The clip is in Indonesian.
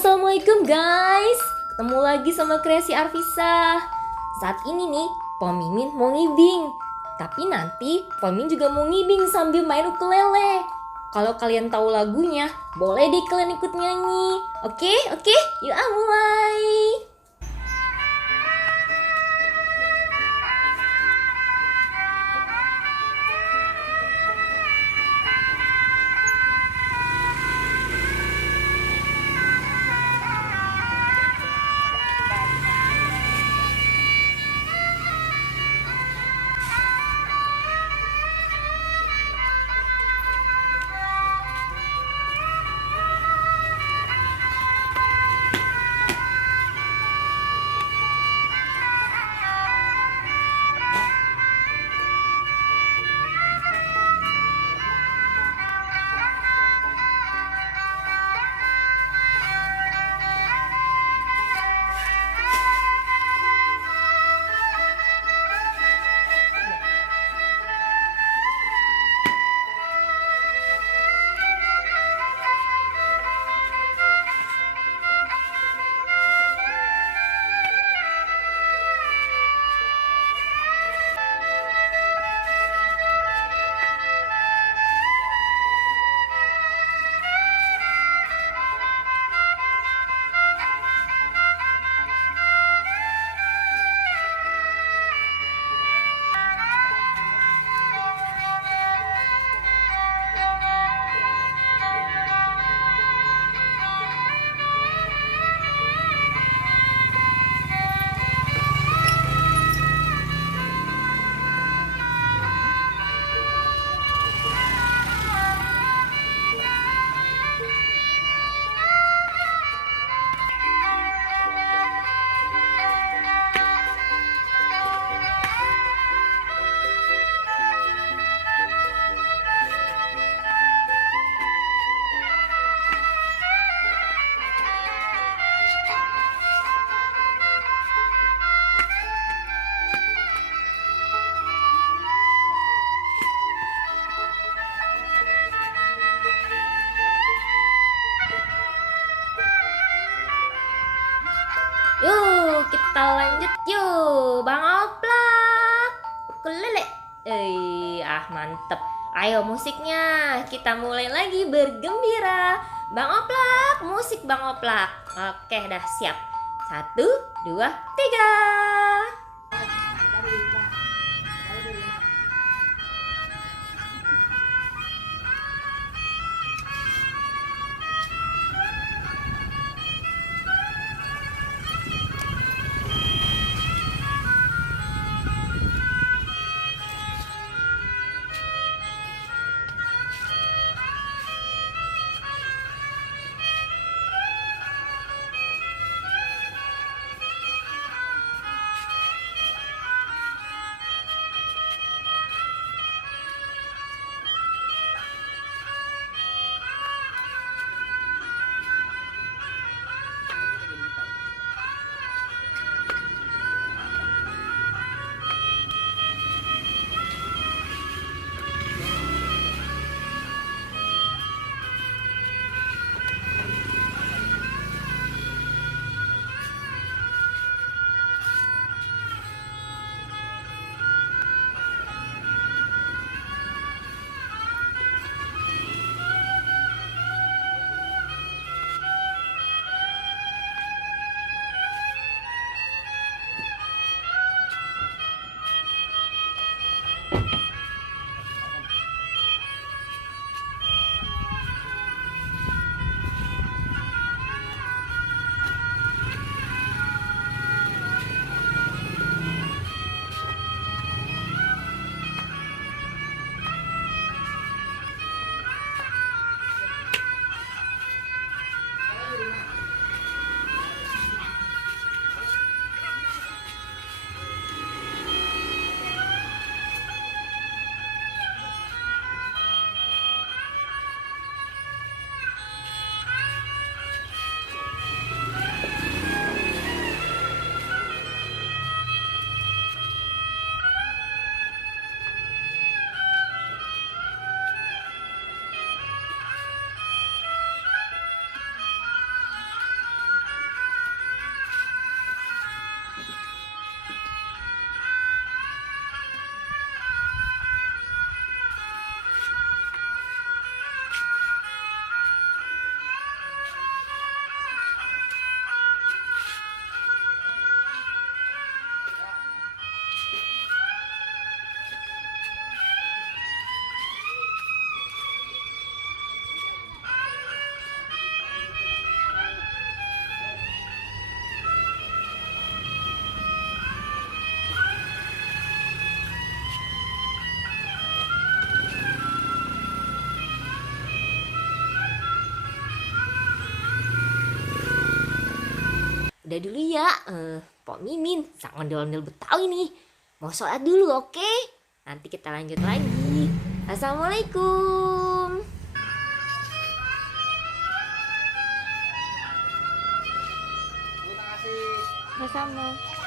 Assalamualaikum guys. Ketemu lagi sama Kreasi Arvisa. Saat ini nih, Pom Mimin mau ngibing. Tapi nanti Pom Mimin juga mau ngibing sambil main ukulele. Kalau kalian tahu lagunya, boleh deh kalian ikut nyanyi. Oke, yuk mulai. Yuk, kita lanjut yuk. Bang Oplak. Ukulele. Mantep. Ayo musiknya. Kita mulai lagi bergembira. Bang Oplak, musik Bang Oplak. Oke, dah siap. 1, 2, 3. Udah dulu ya, Pok Mimin sang ondel-ondel Betawi nih. Mau sholat dulu, oke? Nanti kita lanjut lagi. Assalamualaikum. Terima kasih. Sama-sama.